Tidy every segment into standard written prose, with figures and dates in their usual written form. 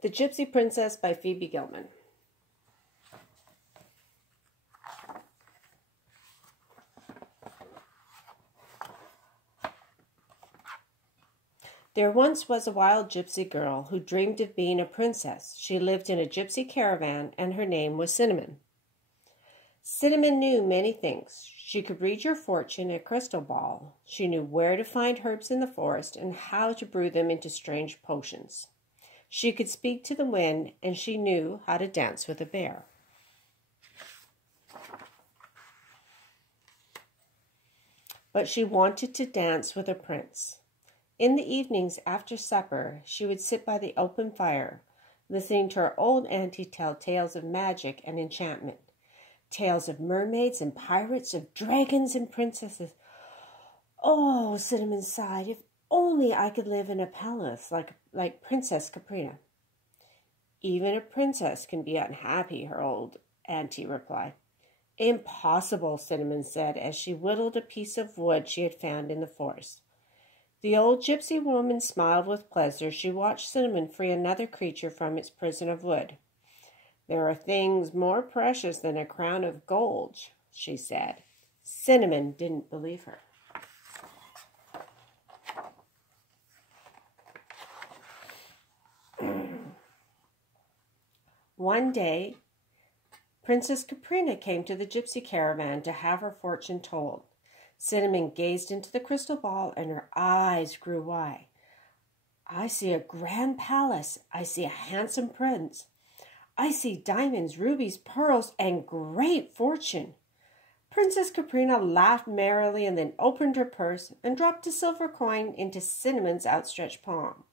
The Gypsy Princess by Phoebe Gilman. There once was a wild gypsy girl who dreamed of being a princess. She lived in a gypsy caravan, and her name was Cinnamon. Cinnamon knew many things. She could read your fortune, a crystal ball. She knew where to find herbs in the forest and how to brew them into strange potions. She could speak to the wind, and she knew how to dance with a bear. But she wanted to dance with a prince. In the evenings after supper, she would sit by the open fire, listening to her old auntie tell tales of magic and enchantment, tales of mermaids and pirates, of dragons and princesses. Oh, Cinnamon sighed, if only I could live in a palace like Princess Caprina. Even a princess can be unhappy, her old auntie replied. Impossible, Cinnamon said, as she whittled a piece of wood she had found in the forest. The old gypsy woman smiled with pleasure. She watched Cinnamon free another creature from its prison of wood. There are things more precious than a crown of gold, she said. Cinnamon didn't believe her. One day, Princess Caprina came to the gypsy caravan to have her fortune told. Cinnamon gazed into the crystal ball, and her eyes grew wide. I see a grand palace. I see a handsome prince. I see diamonds, rubies, pearls, and great fortune. Princess Caprina laughed merrily and then opened her purse and dropped a silver coin into Cinnamon's outstretched palm.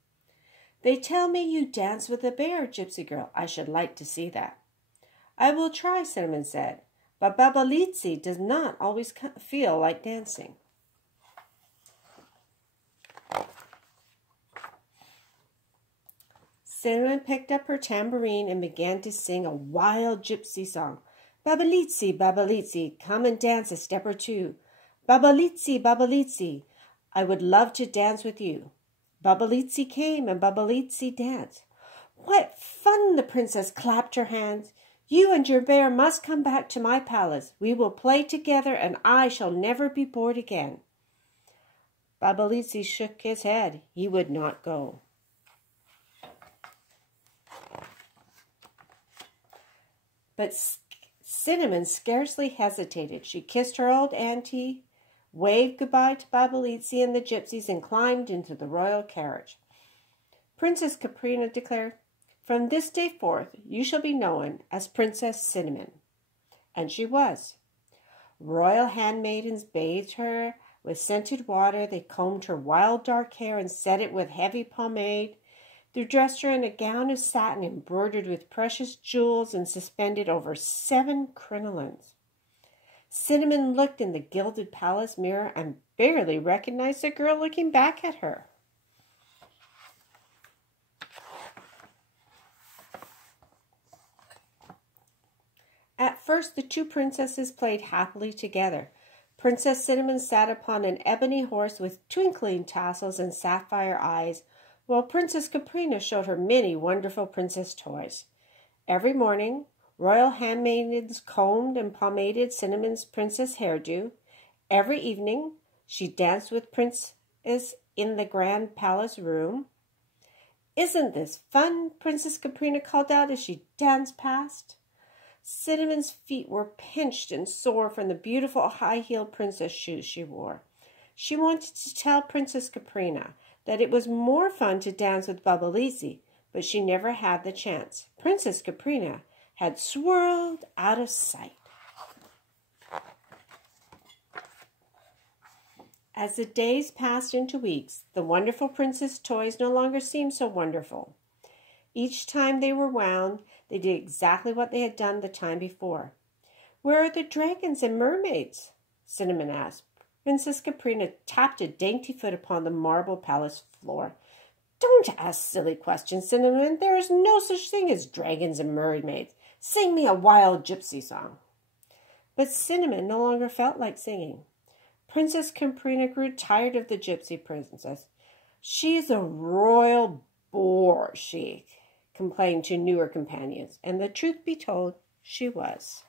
They tell me you dance with a bear, gypsy girl. I should like to see that. I will try, Cinnamon said, but Babalitsi does not always feel like dancing. Cinnamon picked up her tambourine and began to sing a wild gypsy song. Babalitsi, Babalitsi, come and dance a step or two. Babalitsi, Babalitsi, I would love to dance with you. Babalitsi came and Babalitsi danced. What fun! The princess clapped her hands. You and your bear must come back to my palace. We will play together and I shall never be bored again. Babalitsi shook his head. He would not go. But Cinnamon scarcely hesitated. She kissed her old auntie, waved goodbye to Babalitsi and the gypsies, and climbed into the royal carriage. Princess Caprina declared, From this day forth, you shall be known as Princess Cinnamon. And she was. Royal handmaidens bathed her with scented water. They combed her wild dark hair and set it with heavy pomade. They dressed her in a gown of satin embroidered with precious jewels and suspended over 7 crinolines. Cinnamon looked in the gilded palace mirror and barely recognized the girl looking back at her. At first, the two princesses played happily together. Princess Cinnamon sat upon an ebony horse with twinkling tassels and sapphire eyes, while Princess Caprina showed her many wonderful princess toys. Every morning, royal handmaidens combed and pomaded Cinnamon's princess hairdo. Every evening, she danced with Princess in the grand palace room. Isn't this fun? Princess Caprina called out as she danced past. Cinnamon's feet were pinched and sore from the beautiful high-heeled princess shoes she wore. She wanted to tell Princess Caprina that it was more fun to dance with Babalitsi, but she never had the chance. Princess Caprina had swirled out of sight. As the days passed into weeks, the wonderful princess toys no longer seemed so wonderful. Each time they were wound, they did exactly what they had done the time before. Where are the dragons and mermaids? Cinnamon asked. Princess Caprina tapped a dainty foot upon the marble palace floor. Don't ask silly questions, Cinnamon. There is no such thing as dragons and mermaids. Sing me a wild gypsy song. But Cinnamon no longer felt like singing. Princess Caprina grew tired of the Gypsy Princess. She's a royal bore, she complained to newer companions, and the truth be told, she was.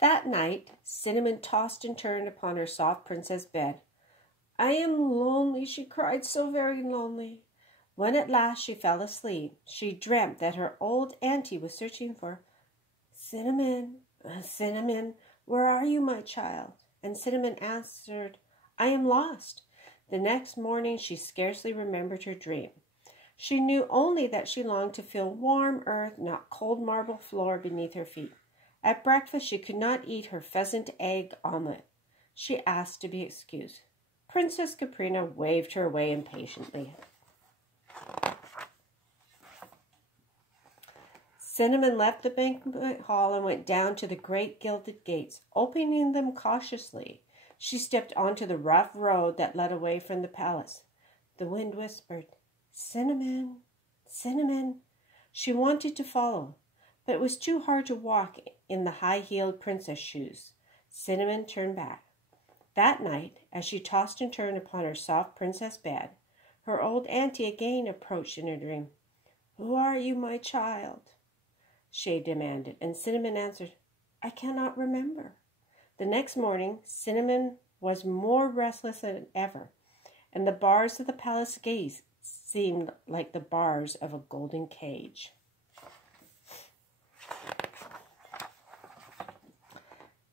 That night, Cinnamon tossed and turned upon her soft princess bed. "I am lonely," she cried, "so very lonely." When at last she fell asleep, she dreamt that her old auntie was searching for her. "Cinnamon, Cinnamon, where are you, my child?" And Cinnamon answered, "I am lost." The next morning she scarcely remembered her dream. She knew only that she longed to feel warm earth, not cold marble floor beneath her feet. At breakfast she could not eat her pheasant egg omelet. She asked to be excused. Princess Caprina waved her away impatiently. Cinnamon left the banquet hall and went down to the great gilded gates, opening them cautiously. She stepped onto the rough road that led away from the palace. The wind whispered, "Cinnamon, Cinnamon." She wanted to follow, but it was too hard to walk in the high-heeled princess shoes. Cinnamon turned back. That night, as she tossed and turned upon her soft princess bed, her old auntie again approached in her dream. "Who are you, my child?" she demanded, and Cinnamon answered, "I cannot remember." The next morning, Cinnamon was more restless than ever, and the bars of the palace gates seemed like the bars of a golden cage.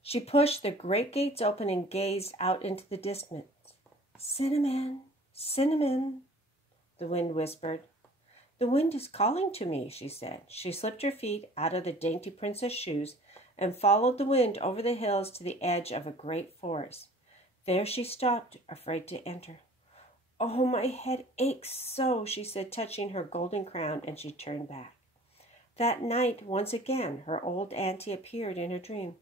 She pushed the great gates open and gazed out into the distance. "Cinnamon, Cinnamon," the wind whispered. "The wind is calling to me," she said. She slipped her feet out of the dainty princess shoes and followed the wind over the hills to the edge of a great forest. There she stopped, afraid to enter. "Oh, my head aches so," she said, touching her golden crown, and she turned back. That night, once again, her old auntie appeared in her dream.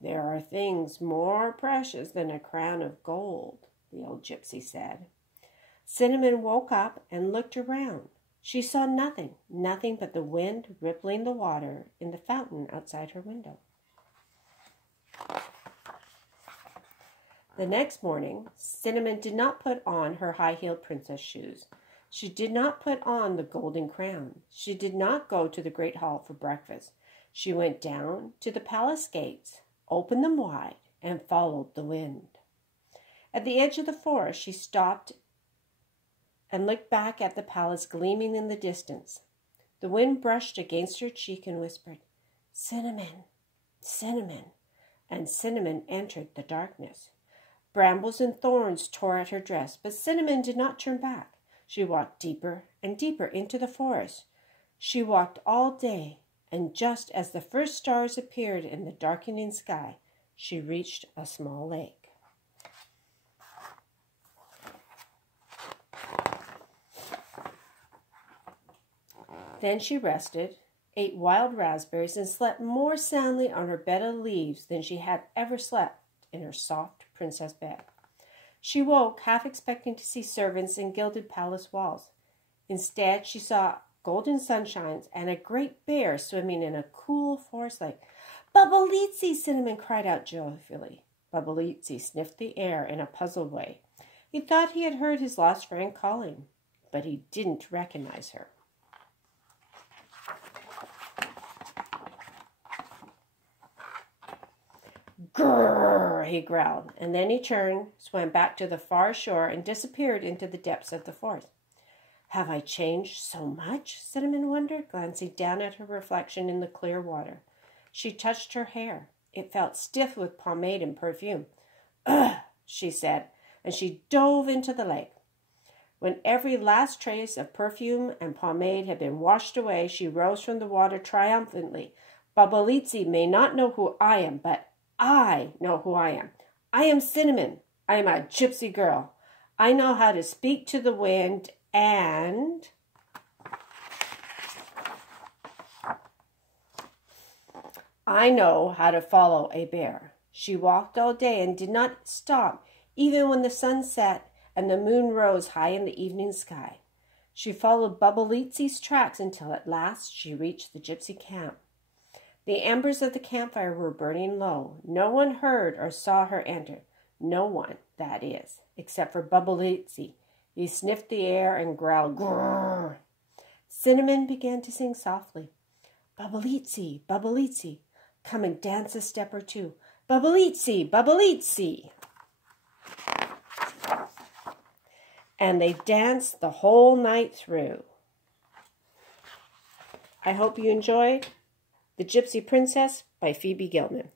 "There are things more precious than a crown of gold," the old gypsy said. Cinnamon woke up and looked around. She saw nothing but the wind rippling the water in the fountain outside her window. The next morning, Cinnamon did not put on her high-heeled princess shoes. She did not put on the golden crown. She did not go to the great hall for breakfast. She went down to the palace gates, opened them wide, and followed the wind. At the edge of the forest, she stopped and looked back at the palace gleaming in the distance. The wind brushed against her cheek and whispered, "Cinnamon, Cinnamon," and Cinnamon entered the darkness. Brambles and thorns tore at her dress, but Cinnamon did not turn back. She walked deeper and deeper into the forest. She walked all day, and just as the first stars appeared in the darkening sky, she reached a small lake. Then she rested, ate wild raspberries, and slept more soundly on her bed of leaves than she had ever slept in her soft princess bed. She woke, half expecting to see servants in gilded palace walls. Instead, she saw golden sunshines and a great bear swimming in a cool forest lake. "Bubblitzy!" Cinnamon cried out joyfully. Bubblitzy sniffed the air in a puzzled way. He thought he had heard his lost friend calling, but he didn't recognize her. "Grrr!" he growled, and then he turned, swam back to the far shore, and disappeared into the depths of the forest. "Have I changed so much?" Cinnamon wondered, glancing down at her reflection in the clear water. She touched her hair. It felt stiff with pomade and perfume. "Ugh!" she said, and she dove into the lake. When every last trace of perfume and pomade had been washed away, she rose from the water triumphantly. "Bubblitzy may not know who I am, but I know who I am. I am Cinnamon. I am a gypsy girl. I know how to speak to the wind and I know how to follow a bear." She walked all day and did not stop, even when the sun set and the moon rose high in the evening sky. She followed Bubblitzy's tracks until at last she reached the gypsy camp. The embers of the campfire were burning low. No one heard or saw her enter. No one, that is, except for Bubblitsy. He sniffed the air and growled, grrr. Cinnamon began to sing softly. Bubblitsy, Bubblitsy, come and dance a step or two. Bubblitsy, Bubblitsy. And they danced the whole night through. I hope you enjoyed The Gypsy Princess by Phoebe Gilman.